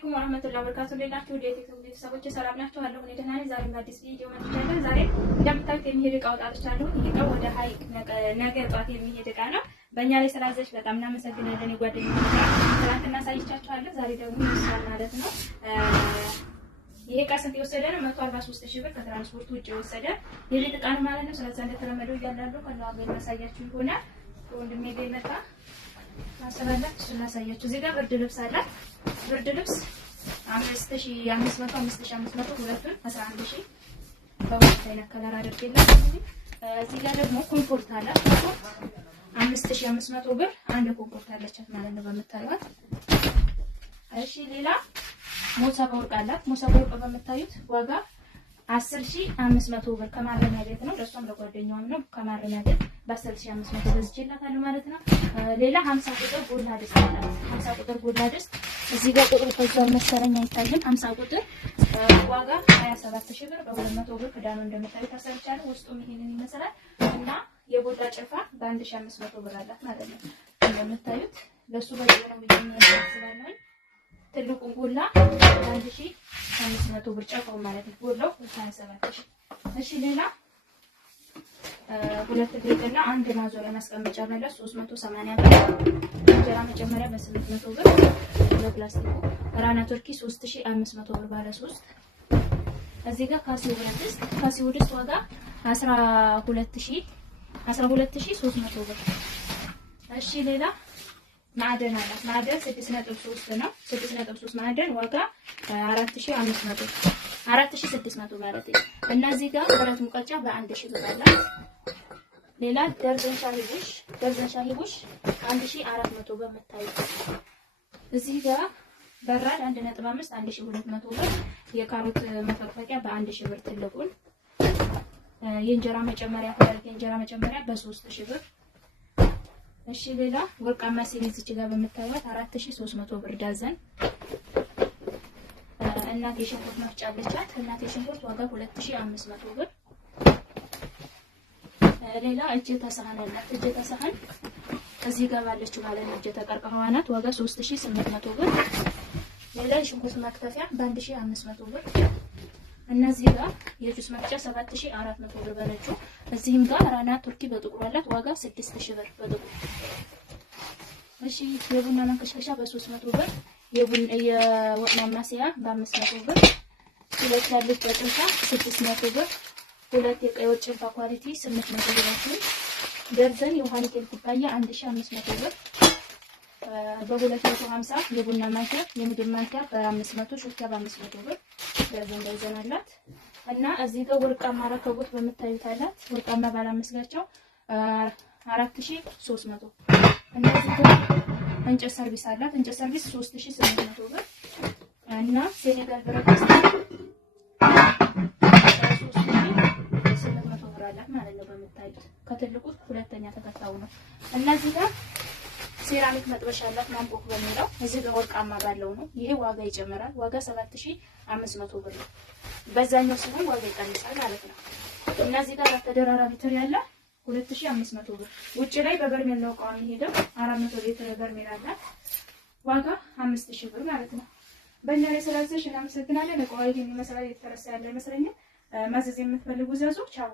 አለይኩም ወራህመቱላሂ ወበረካቱ። ሌላችሁ ወደ ቲክቶክ ቤተሰቦች ሰላም ናችሁ? አለሁ እኔ ደህና ነኝ። ዛሬም በአዲስ ቪዲዮ መጥቻለሁ። ዛሬ እንደምታዩት የሚሄድ እቃ አውጥቻለሁ። ይሄ እቃ ወደ ሀይቅ ነገ ጧት የሚሄድ እቃ ነው። በእኛ ላይ ስላዘች በጣም እናመሰግናለን። የጓደኛዬ ትናንትና ሳይቻችኋለሁ። ዛሬ ደግሞ ይመስላል ማለት ነው። ይሄ እቃ ስንት የወሰደ ነው? 143,000 ብር ከትራንስፖርት ውጭ የወሰደ የቤት እቃ ነው ማለት ነው። ስለዚህ እንደተለመደው እያላለሁ ከላው አገር ማሳያችሁ ይሆናል። ወንድሜ ጋር መጣ ማሰባላት እሱን ላሳያችሁ። እዚህ ጋር ብርድ ልብስ አለ። ብርድ ልብስ 5500 ሁለቱን 11000 በሁለት አይነት ከለር አድርጌላችሁ። እዚህ ጋር ደግሞ ኮምፎርት አለ። ኮምፎርት 5500 ብር አንድ ኮምፎርት አለቻት ማለት ነው በመታየት። እሺ ሌላ ሞሰብ ወርቅ አላት። ሞሰብ ወርቅ በመታዩት ዋጋ 10500 ብር ከማረሚያ ቤት ነው። ለሷም ለጓደኛዋም ነው ከማረሚያ ቤት በ10500 ገዝቼላታለሁ ማለት ነው። ሌላ 50 ቁጥር ጎላ ድስት አላት። 50 ቁጥር ጎላ ድስት እዚህ ጋር ቁጥር ተዟል መሰለኝ አይታይም። 50 ቁጥር ዋጋ 27000 ብር በ200 ብር ክዳኑ እንደምታዩት ታሰርቻለሁ። ውስጡም ይሄንን ይመስላል እና የጎላ ጭልፋ በ1500 ብር አላት ማለት ነው። እንደምታዩት ለሱ በዚህ ነው የሚያስባለኝ። ትልቁ ጎላ 1500 ብር ጨፋው ማለት ነው። ጎላው 27000። እሺ ሌላ ሁለት ግሪድና አንድ ማዞሪያ ማስቀመጫ መለስ 380 ብር። እንጀራ መጨመሪያ በ800 ብር። ለፕላስቲኩ ራና ቱርኪ 3500 ብር ባለ 3። እዚህ ጋር ካሲው ድስት ዋጋ 12300 ብር። እሺ ሌላ ማዕደን አላት። ማዕደን 6.3 ነው። 6.3 ማዕደን ዋጋ 4600 ማለት ነው። እና እዚህ ጋር ብረት ሙቀጫ በ1000 ብር አላት። ሌላ ደርዘን ሻሂ ቡሽ 1400 በመታየት። እዚህ ጋር በራድ 1.5 1200 ብር። የካሮት መፈቅፈቂያ በ1000 ብር ትልቁን። የእንጀራ መጨመሪያ በ3000 ብር። እሺ ሌላ ወርቃማ ሲኒ እዚህ ጋር በመታየት 4300 ብር ዳዘን። እናት የሽንኩርት መፍጫ አለቻት። እናት የሽንኩርት ዋጋ 2500 ብር። ሌላ እጀታ ሳህን አላት። እጀታ ሳህን እዚህ ጋር ባለችው ማለት ነው። እጀታ ቀርቀሃዋ ናት። ዋጋ 3800 ብር። ሌላ የሽንኩርት መክተፊያ በ1500 ብር። እነዚህ ጋር የጁስ መፍጫ 7400 ብር በነጩ። እዚህም ጋር ራና ቱርኪ በጥቁሩ አላት። ዋጋ 6000 ብር በጥቁሩ። እሺ የቡና ማንከሽከሻ በ300 ብር። የወጥ ማማሰያ በ500 ብር። ሁለት ያሉት በጭልፋ 600 ብር። ሁለት የቀይ ወጥ ጭልፋ ኳሊቲ 800 ብር ናቸው። ደርዘን የውሃ ኒኬል ኩባያ 1500 ብር። በ250 የቡና ማንኪያ የምግብ ማንኪያ በ500 ሹካ በ500 ብር ደርዘን ደርዘናላት። እና እዚህ ጋር ወርቃማ ረከቦት በመታዩት አላት። ወርቃማ ባለ 5 ጋቸው 4300። እና እዚህ ጋር እንጨት ሰርቪስ አላት። እንጨት ሰርቪስ 3800 ብር። እና ሴኔጋል ብረት ድስት 3800 ብር አላት ማለት ነው በመታዩት። ከትልቁ ሁለተኛ ተከታዩ ነው። እና እዚህ ጋር ሴራሚክ መጥበሻ አላት። ማንቦክ በሚለው እዚህ ጋር ወርቃማ ባለው ነው። ይሄ ዋጋ ይጨምራል። ዋጋ 7500 ብር ነው። በዛኛው ሲሆን ዋጋ ይቀንሳል ማለት ነው። እና እዚህ ጋር ተደራራቢ ትሪ ያለ 2500 ብር። ውጭ ላይ በበርሜል ነው እቃው የሚሄደው። 400 ሊትር በርሜል አላት። ዋጋ 5000 ብር ማለት ነው። በእኛ ላይ ስላዘሽ እናመሰግናለን። እቃው ይሄን ይመስላል። የተረሳ ያለ ይመስለኛል። ማዘዝ የምትፈልጉ ዘዙ። ቻው